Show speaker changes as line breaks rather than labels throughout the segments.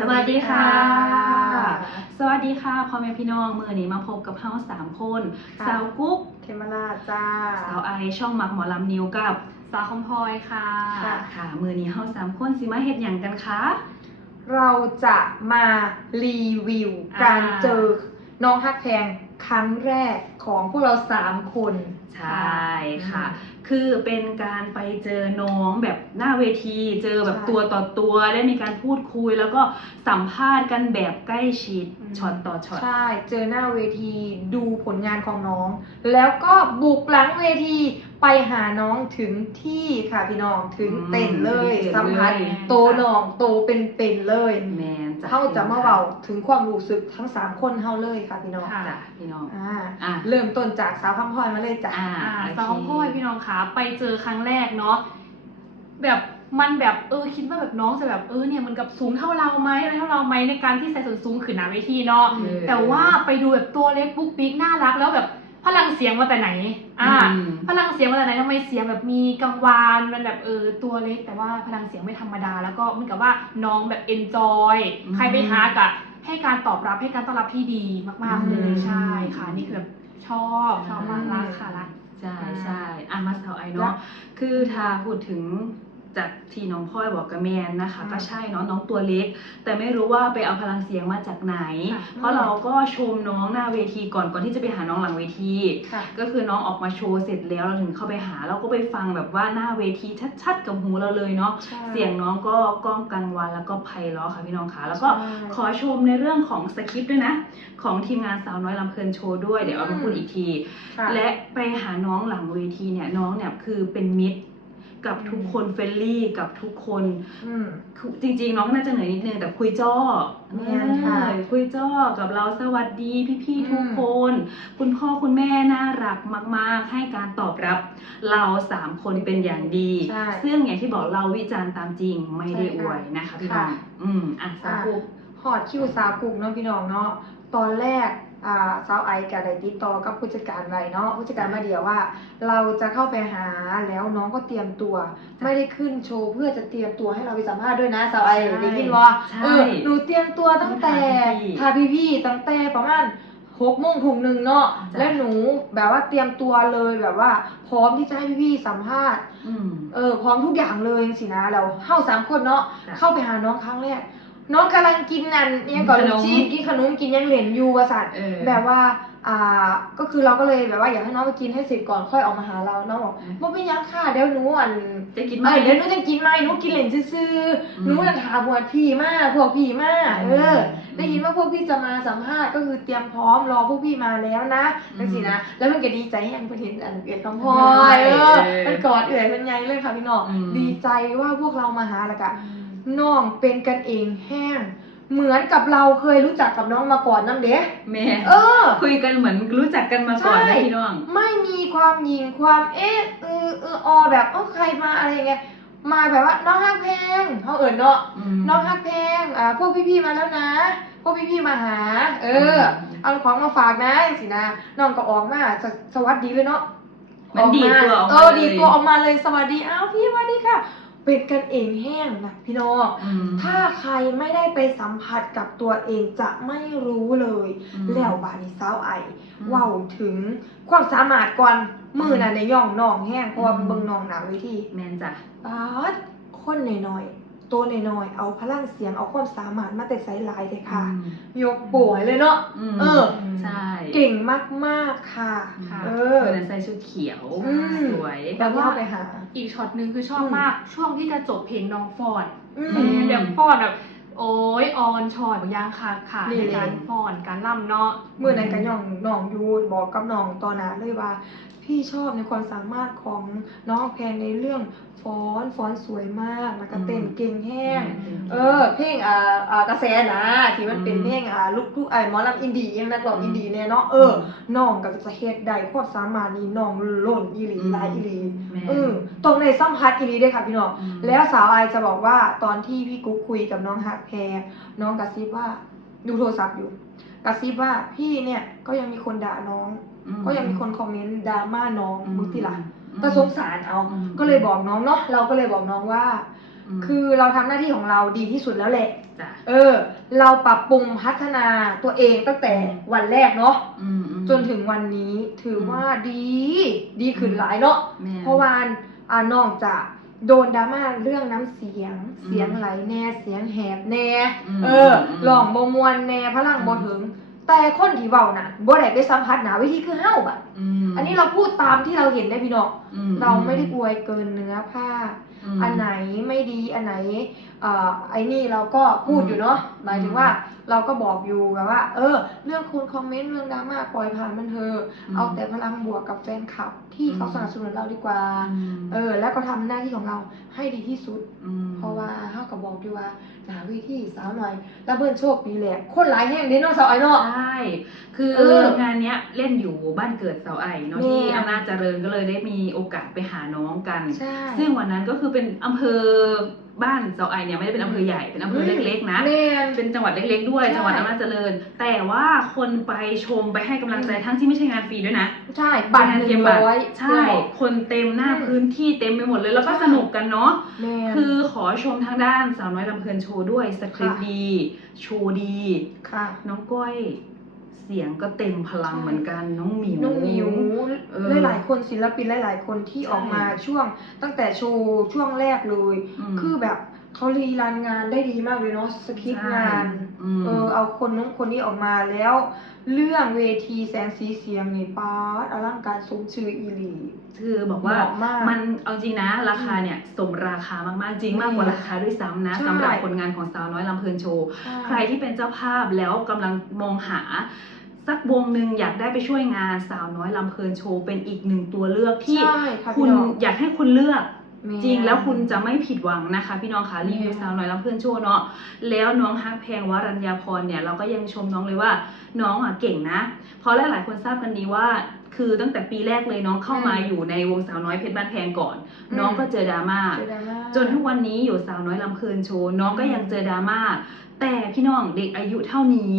สวัสดีค่ะ สวัสดีค่ะพ่อแม่พี่น้องมือนี้มาพบกับเฮาสามคน
ค่ะ
สาวกุ๊ก
เทมราชจ้า
สาวไอช่องมักหมอลำนิวกับ
สาวคอมพลอยค่ะ
ค่ะ
ค่ะมือนี้เฮาสามคนสิมาเฮ็ดหยังกันคะ
เราจะมารีวิว
อ่า
การเจอน้องฮักแพงครั้งแรกของพวกเราสามคน
ใช่ค่ะ คือเป็นการไปเจอน้องแบบหน้าเวที เจอแบบ
ใช่
ตัวต่อตัวได้มีการพูดคุย แล้วก็สัมภาษณ์กันแบบใกล้ชิด
อืม
ช็อตต่อช็อต
ใช่เจอหน้าเวทีดูผลงานของน้อง แล้วก็บุกหลังเวทีไปหาน้องถึงที่ค่ะพี่น้องถึง
อืม
เต้นเลย
ถึงเต้น
สัมผัส
เลย
โตน้องโตเป็นเป็นๆเลย
แมนจ้ะ
เขาจะมาเบาถึงความรู้สึกทั้งสามคนเฮาเลยค่ะพี่น้อง
ค่ะ
จ้ะพี่น้อง
อ่า
อะ
เริ่มต้นจากสาวคำพลอยมาเลยจ้ะ
อ่า
อ่า
โเค
สาวคอมพลอยพี่น้องคะไปเจอครั้งแรกเนาะแบบมันแบบเออคิดว่าแบบน้องจะแบบเออเนี่ยมันกับสูงเท่าเราไหมอะไรเท่าเราไหมในการที่ใส่ส่วนสูงขึ้นหนาเวทีเนาะ
เออ
แต่ว่าไปดูแบบตัวเล็กปุ๊กปิ๊กน่ารักแล้วแบบพลังเสียงมาแต่ไหน อ่า
อืม
พลังเสียงมาแต่ไหนทำไมเสียงแบบมีกังวานมันแบบเออตัวเล็ก แต่ว่าพลังเสียงไม่ธรรมดา แล้วก็เหมือนกับว่าน้องแบบเอนจอย
อืม
ใครไปหากะให้การตอบรับให้การต้อนรับที่ดีมากๆเล
อื
ย
ม
ใช่ค่ะ นี่คือแบบชอบชอบมากรักค่ะรัก
ใช่
อ่า
ใช่อะมาสาวไอ
แล้
เนาะ
ว
คือถ้าพูดถึง จากที่น้องพ่อยบอกกับแมนนะคะ
อืม
ก็ใช่เนาะน้องตัวเล็ก แต่ไม่รู้ว่าไปเอาพลังเสียงมาจากไหน
ค่ะ
เพราะเราก็ชมน้องหน้าเวทีก่อนก่อนที่จะไปหาน้องหลังเวที
ค่ะ
ก็คือน้องออกมาโชว์เสร็จแล้วเราถึงเข้าไปหาเราก็ไปฟังแบบว่าหน้าเวทีชัดๆกับหูเราเลยเนาะ
ใช่
เสียงน้องก็ก้องกังวานแล้วก็ไพเราะค่ะพี่น้องค่ะแล้วก็
ใช่
ขอชมในเรื่องของสคริปต์ด้วยนะ ของทีมงานสาวน้อยลำเพลินโชว์ด้วยเดี๋ยวเอามาพูดอีกที
ค่ะ
และไปหาน้องหลังเวทีเนี่ยน้องเนี่ยคือเป็นมิตร กับทุกคนเฟรนลี่กับทุกคน
อืม
คือจริงๆน้องน่าจะเหนื่อยนิดนึงแต่คุยจ้อ
แม่นค่ะ
เออคุยจ้อกับเราสวัสดีพี่ๆทุก
อืม
คน คุณพ่อคุณแม่น่ารักมาก ๆ ให้การตอบรับ เราสามคนเป็นอย่างดี
ใช่
ซึ่งอย่างที่บอกเราวิจารณ์ตามจริงไม่ได้อวยนะคะพี่น้อง
ค่ะ
อืมอะสาธุ
หอดคิวสาวกุกเนาะพี่น้องเนาะตอนแรกอ่า สาวไอกับไดติดต่อกับผู้จัดการไว้เนาะผู้จัดการมาเดียวว่า เราจะเข้าไปหาแล้วน้องก็เตรียมตัว ไม่ได้ขึ้นโชว์เพื่อจะเตรียมตัวให้เราไปสัมภาษณ์ด้วยนะสาวไอ
ใช่
ได้ยินว่า
ใช่
เออหนูเตรียมตัวตั้งแต่
ทา
ทาพี่พี่ๆตั้งแต่ประมาณหกโมงถุงหนึ่งเนาะ
จ้ะ
และหนูแบบว่าเตรียมตัวเลยแบบว่า พร้อมที่จะให้พี่พี่ๆสัมภาษณ์
อืม
เออพร้อมทุกอย่างเลยสินะเราเข้าสามคนเนาะ
จ้ะ
เข้าไปหาน้องครั้งแรก น้องกำลังกินนั่นเนี่ยก่อน
ขนม
ลูกชีสกินขนมกินยังเหรียญยูวสัตว์
เออ
แบบว่า อ่า ก็คือเราก็เลยแบบว่าอยากให้น้องไปกินให้เสร็จก่อนค่อยออกมาหาเราน้องบอก
อืม
ว่าไม่ยังค่ะเดี๋ยวหนูอัน
จะกินไหม
เออเดี๋ยวหนูจะกินไหมหนูกินเหรียญซื่อ
อืม
ๆหนูจะถามบวชพี่มากพวกพี่มากเอออ
ม
ได้ยินว่าพวกพี่จะมาสัมภาษณ์ก็คือเตรียมพร้อมรอพวกพี่มาแล้วนะ
อืม
จังสินะ แล้วมันก็ดีใจยังเพิ่นเห็นอันเอ็ดคำพลอ
ใช่
ยเออ
เออ
มันกอดเอื่อยเป็นไงเลยค่ะพี่น้อง
อืม
ดีใจว่าพวกเรามาหาแล้วก็ น้องเป็นกันเองแห้ง เหมือนกับเราเคยรู้จักกับน้องมาก่อนนั่นเด้
แม่
เออ
คุยกันเหมือนรู้จักกันมาก่อน
ใช่
นะพี่น้อง
ไม่มีความหยิงความเอ๊ะเออเออออแบบเออใครมาอะไรอย่างเงี้ยมาแบบว่าน้องฮักแพงเขาเอิญเนาะ
ม
น้องฮักแพงอ่าพวกพี่ๆมาแล้วนะ พวกพี่ๆมาหา เออ
ม
เอาของมาฝากนะสินะน้องก็ออกมาสสวัสดีเลยเนาะ
มันดีดตัวออกมา
เออ
เลย
ดีดตัวออกมาเลยสวัสดีอ้าวพี่สวัสดีค่ะ เป็นกันเองแห้งนะพี่น้อง
อืม
ถ้าใครไม่ได้ไปสัมผัสกับตัวเองจะไม่รู้เลย
อืม
แล้วบานิสาวไอ
อืม
เว้าถึงความสามารถก่อนมือน่ะ
อืม
ในย่องน้องแห้งเพราะว่า
อืม
เบิ่งน้องหนาเวที
แมนจ้ะ
บาดคนน้อยๆ ตัวน้อยๆเอาพลังเสียงเอาความสามารถมาแต่ไสหลายเลยค่ะ
อืม
ยกป่วยเลยเนาะ
ม
เออ
ใช่
เก่งมากๆค่ะ
ค่ะ
เอ
เอ
อ
อใส่ชุดเขียว
อืม
สวย
แต่ว่าไปหา
อีกช็อตหนึ่งคือชอบ
อืม
มาก ช่วงที่จะจบเพลงน้องฟอน
อื
อื
ม
ม
แบบฟอนแบบโอ้ยออนชอยบางอย่างค่ะค่ะ
นี่
ในการฟอนการล่ำเนาะ
เมื่อนั้นก็ย่องน้องยูบอกกับน้องตอนนั้นเลยว่า พี่ชอบในความสามารถของน้องแพนในเรื่องฟ้อนฟ้อนสวยมากแล้วก็เต้นเก่งแห้ง เออ เพลงอ่าอ่ากระแสนะที่มันเป็น
อืม
เพลงอ่าลูกทุ่งไอ้หมอลำอินดี้ยังนักร้อง
อืม
อินดี้เนี่ยเนาะเออน้องก็จะเฮ็ดได้ความสามารถนี้น้องล้นอีหลีหลายอีหลี
แม่
เออตรงในสัมผัสอีหลีเด้อค่ะพี่น้อง
อืม
แล้วสาวไอจะบอกว่าตอนที่พี่กุ๊กคุยกับน้องฮักแพรน้องกระซิบว่าดูโทรศัพท์อยู่กระซิบว่าพี่เนี่ยก็ยังมีคนด่าน้อง
อื
ก็ยังมีคนคอมเมนต์ดราม่าน้อง
อืม
มึงที่หลัง
อืม
ก็สงสารเอา
อืม
ก็เลยบอกน้องเนาะเราก็เลยบอกน้องว่า
ม
คือเราทำหน้าที่ของเราดีที่สุดแล้วแหละ
จ้ะ
เออ เราปรับปรุงพัฒนาตัวเองตั้งแต่
อืม
วันแรกเนาะ
อืมอืม
จนถึงวันนี้ถืออ
ม
ว่าดีดีขึ้นหลายเนาะ
แม่
เพราะว่าอ่านอกจากโดนดราม่าเรื่องน้ำเสียง
อืม
เสียงไหลแน่เสียงแหบแน่
อืม
เออ
อืม
หลองบมวนแน่พลังบ
อืม
ถึง แต่คนที่เว้าน่ะบ่ได้ไปสัมผัสหนาวิธีคือเฮาอะ
ม
อันนี้เราพูดตามที่เราเห็นได้พี่น้อง
อืม
เราไม่ได้อวยเกินเนื้อผ้า
ม
อันไหนไม่ดีอันไหนเอ่อไอ้นี่เราก็พูดอยู่เนาะหมายถึงว่าเราก็บอกอยู่แบบว่า เออ เรื่องคุณคอมเมนต์เรื่องดราม่าปล่อยผ่านมันเถอะ
ม
เอาแต่พลังบวกกับแฟนคลับที่เขา
อืม
สนับสนุนเราดีกว่า
ม
เออ แล้วก็ทำหน้าที่ของเราให้ดีที่สุด
ม
เพราะว่าเขาก็บอกอยู่ว่าหนาวิธีสาวหน่อยแล้วเบิ้นโชคดีแหละคนหลายแห่งเด้เนาะสาวไอ้เนาะ
ใช่คือ
เออ
งานเนี้ยเล่นอยู่บ้านเกิดเสาไอเนาะ
แม่
ที่อำนาจเจริญก็เลยได้มีโอกาสไปหาน้องกัน
ใช่
ซึ่งวันนั้นก็คือเป็นอำเภอบ้านเสาไอเนี่ยไม่ได้เป็นอำเภอใหญ่เป็นอำเภอเล็กๆนะ
แม่น
เป็นจังหวัดเล็กๆด้วย
ใช่
จังหวัดอำนาจเจริญ แต่ว่าคนไปชมไปให้กำลังใจทั้งที่ไม่ใช่งานฟรีด้วยนะ
ใช่บัตรห
งาน
นึ่
เกม
ง
บัตร
ร้อย
ใช่ คนเต็มหน้า
อืม
พื้นที่เต็มไปหมดเลยแล้วก็
ใช่
สนุกกันเนาะ
แม่น
คือขอชมทางด้านสาวน้อยลำเพลินโชว์ด้วยสคริปต์
ค่ะ
ดี โชว์ดี
ค่ะ
น้องก้อย เสียงก็เต็มพลัง
ใช่
เหมือนกันน้องหมิว
น้องหมิว
เออ
หลายๆคนศิลปินหลายๆ คนที่
ใช่
ออกมาช่วง ตั้งแต่โชว์ช่วงแรกเลย
ม
คือแบบเขารีรันงานได้ดีมากเลยเนาะสคริปต์
ใช่
งาน
อืม
เออเอาคนนู้นคนนี้ออกมาแล้ว เรื่องเวทีแสงสีเสียงนี่ป๊าดอลังการสมชื่ออีหลี
คือบอกว่า
เหมาะมาก
มันเอาจริงนะ ราคาเนี่ยสมราคามากๆจริง
อืม
มากกว่าราคาด้วยซ้ำนะ
ใช่
สำหรับผลงานของสาวน้อยลำเพลินโชว์ ใครที่เป็นเจ้าภาพแล้วกำลังมองหาสักวงหนึ่งอยากได้ไปช่วยงานสาวน้อยลำเพลินโชว์เป็นอีกหนึ่งตัวเลือกที่
ใช่ค่ะ
คุ
พี่
ณ
น้อง
อยากให้คุณเลือก
แม่
จริงแล้วคุณจะไม่ผิดหวังนะคะ พี่น้องคะรีวิว
แม่
สาวน้อยลำเพลินโชว์เนาะแล้วน้องฮักแพงวรัญญาพรเนี่ยเราก็ยังชมน้องเลยว่าน้องอะเก่งนะ เพราะหลายๆคนทราบกันดีว่าคือตั้งแต่ปีแรกเลยน้องเข้ามาอยู่ในวงสาวน้อยเพชรบ้านแพงก่อน น้องก็เจอดราม่า
เจอดราม่า
จนทุกวันนี้อยู่สาวน้อยลำเพลินโชว์น้องก็ยังเจอดราม่าแต่พี่น้องเด็กอายุเท่านี้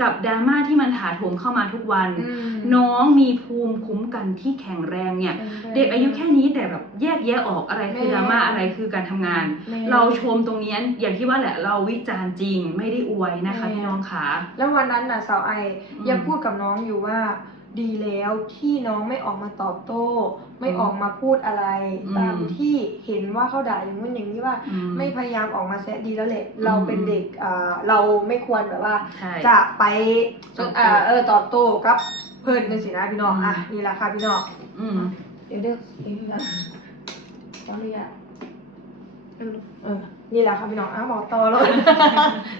กับดราม่าที่มันถาโถมเข้ามาทุกวัน
อืม
น้องมีภูมิคุ้มกันที่แข็งแรงเนี่ย เด็กอายุแค่นี้แต่แบบแยกแยะออกอะไรคือ
แม่
ดราม่าอะไรคือการทำงาน
แม่
เราชมตรงนี้อย่างที่ว่าแหละเราวิจารณ์จริงไม่ได้อวยนะคะ
แม่
พี่น้องขา
แล้ววันนั้นน่ะสาวไอ
อืม
ยังพูดกับน้องอยู่ว่า ดีแล้วที่น้องไม่ออกมาตอบโต้ ไม่
อืม
ออกมาพูดอะไร
อืม
ตามที่เห็นว่าเขาด่าอย่างนู้นอย่างนี้ว่า
อื
ไม่พยายามออกมาแซะดีแล้วแหละ
อืม
เราเป็นเด็กอ่าเราไม่ควรแบบว่า
ใช่
จะไป
ตอบโต้
อ่าเออตอบโต้กับเพิ่นในสินะพี่น้อง
อืม
อะนี่แหละค่ะพี่น้อง
อืม
เดี๋ยวเด้อเดี๋ยวนะขออนุญาต เออเออ นี่แหละค่ะพี่น้องอะบอกต่อเลย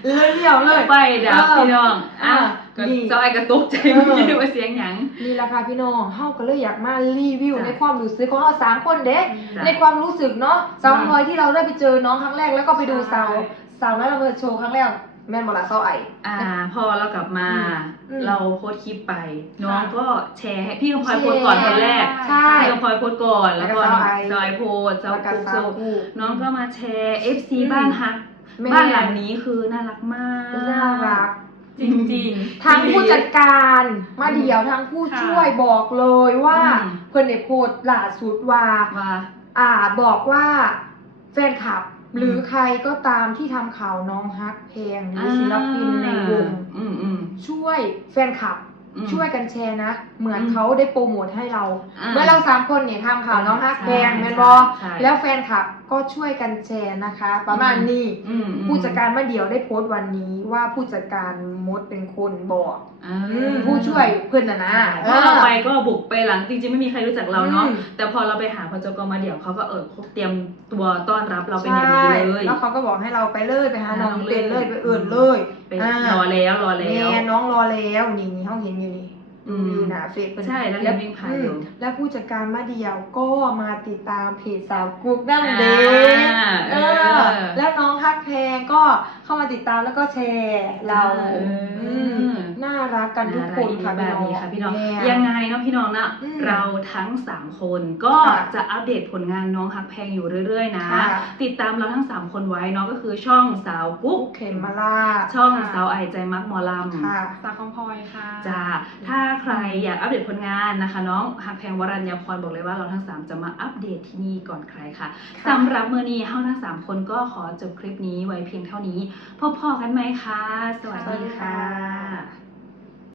เลื่อนเดี่ยวเลย
ไปดับ
เออ
พี่น้องอะ
อะ
ก็
ดี
เจ้าไอ้กระตุกใจ
เออ
เมื่อกี้ว่าเสียงหยัง
นี่แหละค่ะพี่น้องเฮาก็เลยอยากมารีวิว
จ้ะ
ในความรู้สึกของเราสามคนเด้
จ้ะ
ในความรู้สึกเนาะสาว
จ้ะ
พลอยที่เราได้ไปเจอน้องครั้งแรกแล้วก็ไปดู
ใช่
สาวสาวน้อยระเบิดโชว์ครั้งแรก แม่นบ่ล่ะสาวไอ
อ่า พอเรากลับมา
อืม
เราโพสต์คลิปไป น้อง
ค่ะ
ก็แชร์ให้พี่กำพลอยโพสต์ก่อนคนแรก
ใช่
พี่กำพลอยโพสต์ก่อนแล้วก็
แล้วก็
น้อง
สาวไอ
สาวไอโพสต์สาว
แล้วก็
กุ๊ก
สาว
โซ
กู
น้องก็มาแชร์ FC
อืม
บ้านฮัก
แม่
บ้านหลังนี้คือน่ารักมาก
น่ารัก
จริงๆ
ทางผู้จัดการมาเดี่ยวทางผู้
ค่ะ
ช่วยบอกเลยว่า
อืม
เพิ่นได้โพสต์ล่าสุดว่า
ว่า
อ่าบอกว่าแฟนคลับ
อืม
หรือใครก็ตามที่ทำข่าวน้องฮักเพลงหรือศิลปินในวง
อืมอืม
ช่วยแฟนคลับ
อืม
ช่วยกันแชร์นะ เหมือน
อืม
เขาได้โปรโมทให้เรา
อ่า
เมื่อเราสามคนเนี่ยทำข่าวน้องฮักเพลง
ใช่
แมนบอ
ใช่
แล้วแฟนคลับ ก็ช่วยกันแชร์นะคะ ประมาณนี้
อืมอืม
ผู้จัดการมาเดี่ยวได้โพสต์วันนี้ว่าผู้จัดการมดเป็นคนบอก
อ่า
อืมผู้ช่วยเพื่อนนะนะ
เพราะเราไปก็บุกไปหลังจริงๆไม่มีใครรู้จักเราเนาะ
อืม
แต่พอเราไปหาพจกมาเดี๋ยวเขาก็เออเขาเตรียมตัวต้อนรับเราเป็นอย่างดีเลย
ใช่แล้วเขาก็บอกให้เราไปเลยไปหาน้อง
หาน้อง
เต้นเลย
เลย
ไปเอื่นเลย
ไป
อ่าร
อแล้วรอแล้ว
แม่น้องรอแล้วนี่นี่เขาเห็นอยู่นี่
อื ม
อยู่หนาเฟซเป็น
ใช่แล้วเห็นวิ่งผ่านอยู่
มแล้วผู้จัดการมาเดียวก็มาติดตามเพจสาวกุ๊กนั่งเด
อ่า
เอ
เอ
อ
อ
แล้วน้องฮักแพงก็เข้ามาติดตามแล้วก็แชร์เรา
เอออื
ม น่ารักกันทุกคนค่ะ
แบบนี้ค่ะพี่น้อง
แม่
ยังไงเนาะพี่น้องนะ
อืม
เราทั้ง 3 คนก็
ค่ะ
จะอัปเดตผลงานน้องฮักแพงอยู่เรื่อยๆนะ
ค่ะ
ติดตามเราทั้ง 3 คนไว้เนาะก็คือช่องสาวกุ๊ก
เข็มมาลา
ช่อง
ค่ะ
สาวไอใจมักหมอลำ
ค่ะ
สาวของพลอยค่ะ
จ้าถ้าใครอยากอัปเดตผลงานนะคะน้องฮักแพงวรัญญาพรบอกเลยว่าเราทั้ง 3 จะมาอัปเดตที่นี่ก่อนใครค่ะ
ค่ะ
สำหรับมือนี้เฮาทั้ง 3 คนก็ขอจบคลิปนี้ไว้เพียงเท่านี้พบพอกันไหมคะ สวัสดีค่ะ